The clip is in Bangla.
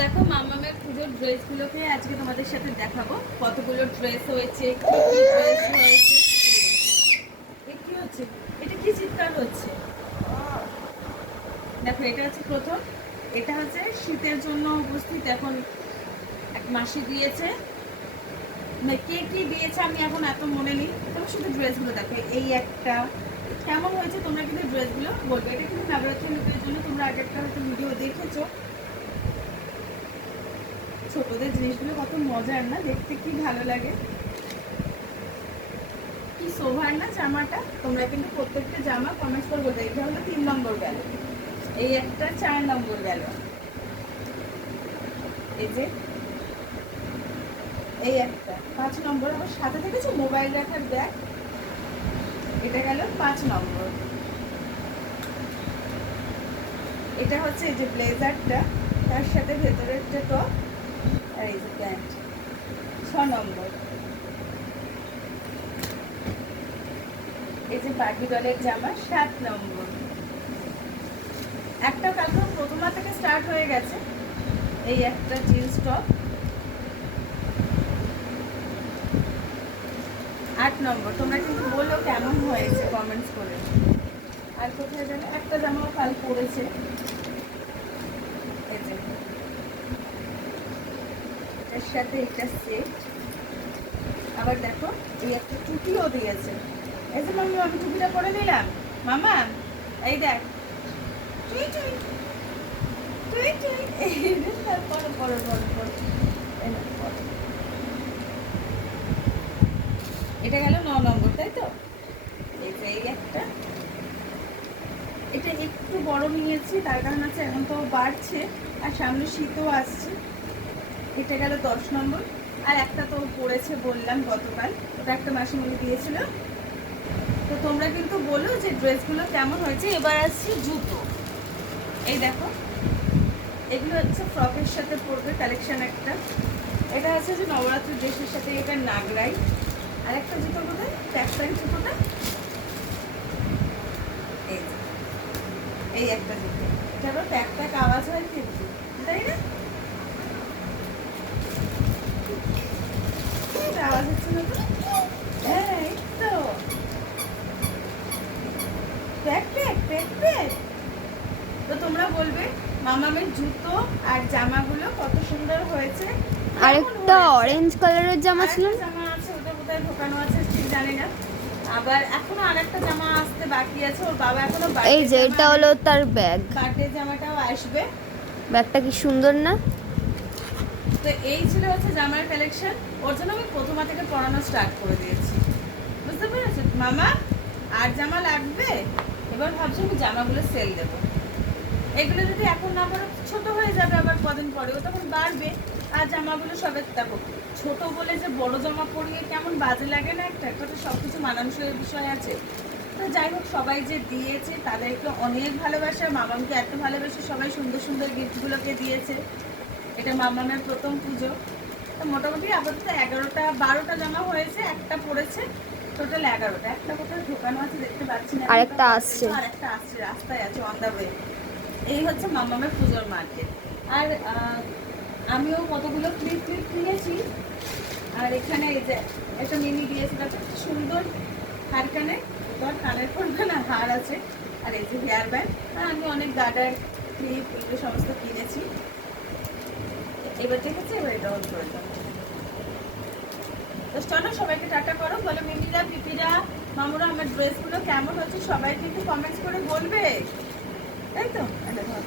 দেখো, মামামের পুজোর ড্রেসগুলোকে আজকে তোমাদের সাথে দেখাবো। কতগুলো ড্রেস হয়েছে এটা কি চিৎকার হচ্ছে? দেখো, এটা হচ্ছে প্রথম। এটা হচ্ছে শীতের জন্য উপস্থিত এখন এক মাসি দিয়েছে। না কে কি দিয়েছে আমি এখন এত মনে নেই। তবে শুধু ড্রেসগুলো দেখো, এই একটা। কেমন হয়েছে তোমরা কিন্তু ড্রেসগুলো বলবে। এটা কিন্তু নবরাত্রি জন্য তোমরা আগে একটা ভিডিও দেখেছ। ছোটদের জিনিসগুলো কত মজার না, দেখতে কি ভালো লাগে। কি শোভার না জামাটা? তোমরা কিন্তু প্রত্যেকটা জামা কমেন্ট করে বলতে এটা হলো তিন নম্বর গেল। এই একটা চার নম্বর গেল। এই যে, এই একটা। পাঁচ নম্বর, আমার সাথে থেকেছো মোবাইল রাখার ব্যাগ এটা গেল পাঁচ নম্বর। এটা হচ্ছে এই যে ব্লেজারটা তার সাথে ভেতরের যে টপ এই যে প্যান্ট ছ নম্বর এই যে বার্বি ডলের জামা সাত নম্বর একটা কালকে প্রথমা থেকে স্টার্ট হয়ে গেছে। এই একটা জিন্স টপ আট নম্বর তোমরা কিন্তু বলো কেমন হয়েছে কমেন্টস করে। আর কোথায় গেলে একটা জামা কাল পরেছে এই যে এর সাথে এটা সেট আবার দেখো এই একটা টুপিও দিয়েছে। এই যে মাম্মা আমি টুপিটা পরে নিলাম। মামা এই দেখ। পরো এই নাও, পরো। এটা গেল ন নম্বর তাই তো? এই এই একটা। এটা একটু বড় নিয়েছি তার কারণ আছে এখন তো বাড়ছে আর সামনে শীতও আসছে। এটা গেল দশ নম্বর। আর একটা তো পড়েছে বললাম গতকাল, ওটা একটা মাসিমণি দিয়েছিল। তো তোমরা কিন্তু বলো যে ড্রেসগুলো কেমন হয়েছে। এবার আসছে জুতো। এই দেখো, এগুলো হচ্ছে ফ্রকের সাথে পরবে কালেকশন একটা। এটা আছে যে নবরাত্রির ড্রেসের সাথে, এটা নাগরাই। আর একটা জুতো কোথায়? ট্যাক্সারি জুতোটা। এই একটা জুতো এটা আবার ট্যাক ট্যাক আওয়াজ হয় কিন্তু তাই না এটা আওয়াজ হচ্ছে না তো হ্যাঁ এই তো। তোমরা বলবে মামামের জুতো আর জামাগুলো কত সুন্দর হয়েছে। আরেকটা অরেঞ্জ কালারের জামা ছিল জামা আছে ওটা কোথায় ঢোকানো আছে ঠিক জানি না। আবার এখনও আরেকটা জামা আসতে বাকি আছে ওর বাবা এখনও এই যে এটা হলো তার ব্যাগ বার্থডে জামাটাও আসবে। ব্যাগটা কি সুন্দর না? তো এই ছিল হচ্ছে জামার কালেকশন ওর জন্য আমি প্রথমা থেকে পড়ানো স্টার্ট করে দিয়েছি। বুঝতে পেরেছ? মামা, আর জামা লাগবে? এবার ভাবছি আমি জামাগুলো সেল দেবো। এগুলো যদি এখন না বড় ছোট হয়ে যাবে আবার কদিন পরে। ও তখন বাড়বে, আর জামাগুলো সবে দেখো, ছোট বলে যে বড় জামা পরিয়ে কেমন বাজে লাগে না একটা? একটা তো সব কিছু মানানসই বিষয় আছে। তো যাই হোক, সবাই যে দিয়েছে, তাদেরকে অনেক ভালোবাসা। মামামকে এত ভালোবাসে সবাই সুন্দর সুন্দর গিফটগুলোকে দিয়েছে। এটা মামামের প্রথম পুজো। তো মোটামুটি আপাতত এগারোটা বারোটা জামা হয়েছে একটা পড়েছে। টোটাল এগারোটা। একটা কোথাও ঢোকানো আছে দেখতে পাচ্ছি না। আরেকটা আসছে। আর একটা আসছে রাস্তায় আছে অন দ্য ওয়ে এই হচ্ছে মামামের পুজোর মার্কেট আর আমিও কতগুলো ক্লিপ ক্লিপ কিনেছি। আর এখানে এই যে একটা মিনি দিয়েছে কি সুন্দর হার কানে। তোমার কানের পড়বে না হার আছে। আর এই যে হেয়ার ব্যান্ড আর আমি অনেক গার্ডার ক্লিপ এগুলো সমস্ত কিনেছি। এবার দেখেছি এবার এটা করে দাও। চলো, সবাইকে টাটা করো। বলো মিমিরা পিপিরা, মামুরা, আমার ড্রেসগুলো কেমন হচ্ছে? সবাই কিন্তু কমেন্টস করে বলবে। তাই তো? ধর।